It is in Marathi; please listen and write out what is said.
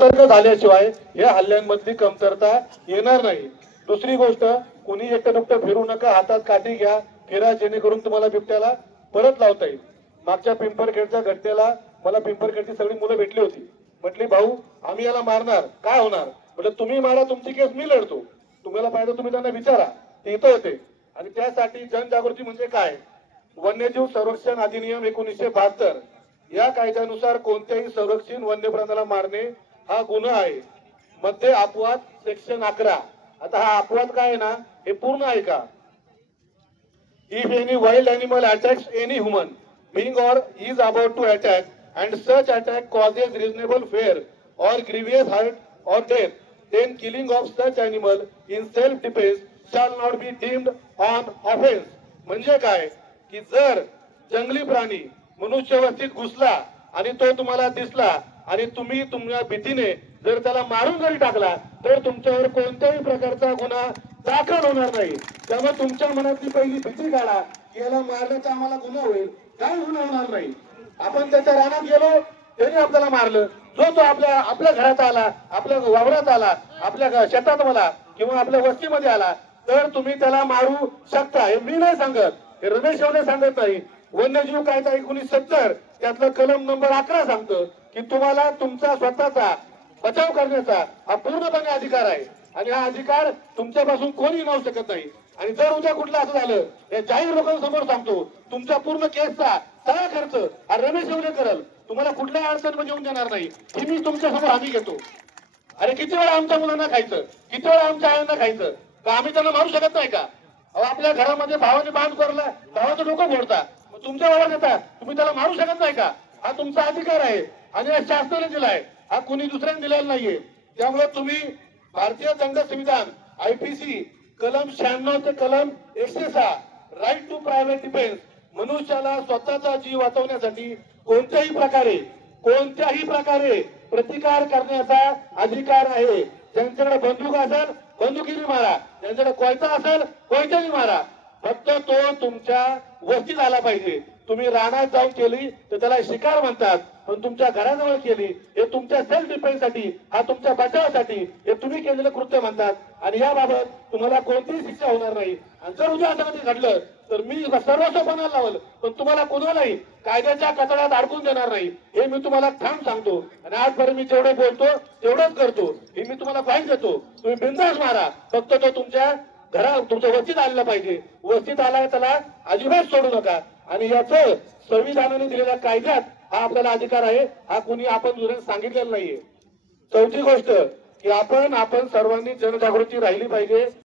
सतर्क झाल्याशिवाय या हल्ल्यांमधली कमतरता येणार नाही. दुसरी गोष्ट कुणी एकटं दुकटं फिरू नका हातात काठी घ्या फिरा जेणेकरून तुम्हाला बिबट्याला परत लावता येईल. मागच्या पिंपरखेडच्या घटनेला मला पिंपरखेडची सगळी मुलं भेटली होती. म्हटली भाऊ आम्ही याला मारणार. काय होणार? म्हटलं तुम्ही मारा तुमची केस मी लढतो. तुम्हाला पाहिजे तुम्ही त्यांना विचारा. ते इथं होते. आणि त्यासाठी जनजागृती म्हणजे काय? वन्यजीव संरक्षण अधिनियम एकोणीसशे बहात्तर. या कायद्यानुसार कोणत्याही संरक्षण वन्य प्राण्याला मारणे हा गुन्हा आहे. मध्ये अपवाद सेक्शन अकरा. आता हा अपवाद काय ना हे पूर्ण आहे का? If any wild animal attacks any human meaning or is about to attack and such attack cause reasonable fear or grievous hurt or death then killing of such animal in self defence shall not be deemed an offence म्हणजे काय? की जर जंगली प्राणी मनुष्य घुसला आणि तो तुम्हाला दिसला आणि तुम्ही तुमच्या भीतीने जर त्याला मारून जरी टाकला तर तुमच्यावर कोणत्याही प्रकारचा गुन्हा दाखल होणार नाही. त्यामुळे तुमच्या मनातली पहिली भीती काढा की याला मारण्याचा आम्हाला गुन्हा होईल. काय गुन्हा होणार नाही. आपण त्याच्या रानात गेलो त्याने आपल्याला मारलं. जो तो आपल्या आपल्या घरात आला आपल्या वावरात आला आपल्या शेतात मला किंवा आपल्या वस्तीमध्ये आला तर तुम्ही त्याला मारू शकता हे मी नाही सांगत. हे रमेश शेवले सांगत नाही. वन्यजीव कायदा एकोणीस सत्तर त्यातलं कलम नंबर अकरा सांगतं. की तुम्हाला तुमचा स्वतःचा बचाव करण्याचा हा पूर्णपणे अधिकार आहे. आणि हा अधिकार तुमच्यापासून कोणी लावू शकत नाही. आणि जर उद्या कुठलं असं झालं हे जाहीर लोकांसमोर सांगतो तुमच्या पूर्ण केसचा सगळा खर्च हा रमेश एवढे करल. तुम्हाला कुठल्याही अडचण येऊन देणार नाही. ही मी तुमच्यासमोर हमी घेतो. अरे किती वेळा आमच्या मुलांना खायचं? किती वेळा आमच्या आयांना खायचं? का आम्ही त्यांना मारू शकत नाही का? अहो आपल्या घरामध्ये भावाने बांध करला भावाचं डोकं फोडता. तुमच्या भावात येता तुम्ही त्याला मारू शकत नाही का? हा तुमचा अधिकार आहे. आणि हा शासनाने दिलाय. हा कुणी दुसऱ्याने दिलेला नाहीये. त्यामुळे तुम्ही भारतीय दंड संविधान आयपीसी कलम शहाण्णव ते कलम एकशे सहा राईट टू प्रायव्हेट डिफेन्स मनुष्याला स्वतःचा जीव वाचवण्यासाठी कोणत्याही प्रकारे कोणत्याही प्रकारे प्रतिकार करण्याचा अधिकार आहे. ज्यांच्याकडे बंदूक असेल बंदुकीने मारा. ज्यांच्याकडे कोयता असेल कोयत्याने मारा. फक्त तो तुमच्या वस्तीत आला पाहिजे. तुम्ही रानात जाऊन केली तर त्याला शिकार म्हणतात. पण तुमच्या घराजवळ केली हे तुमच्या सेल्फ डिफेन्ससाठी हा तुमच्या बचावासाठी हे तुम्ही केलेलं कृत्य म्हणतात. आणि याबाबत तुम्हाला कोणतीही शिक्षा होणार नाही. आणि जर उद्या असं कधी घडलं तर मी सर्वस्व पणाला लावल पण तुम्हाला कोणालाही कायद्याच्या कचड्यात अडकून देणार नाही. हे मी तुम्हाला ठाम सांगतो. आणि आजपर्यंत मी जेवढं बोलतो तेवढंच करतो. हे मी तुम्हाला फाईन देतो. तुम्ही बिंदास मारा. फक्त तो तुमच्या घरा तुमच्या वस्तीत आलेला पाहिजे. वस्तीत आला त्याला अजिबात सोडू नका. आणि याचं संविधानाने दिलेल्या कायद्यात हा आपल्याला अधिकार आहे हा कुणी आपण दुसऱ्याने सांगितलेला नाहीये. चौथी गोष्ट की आपण आपण सर्वांनी जनजागृती राहिली पाहिजे.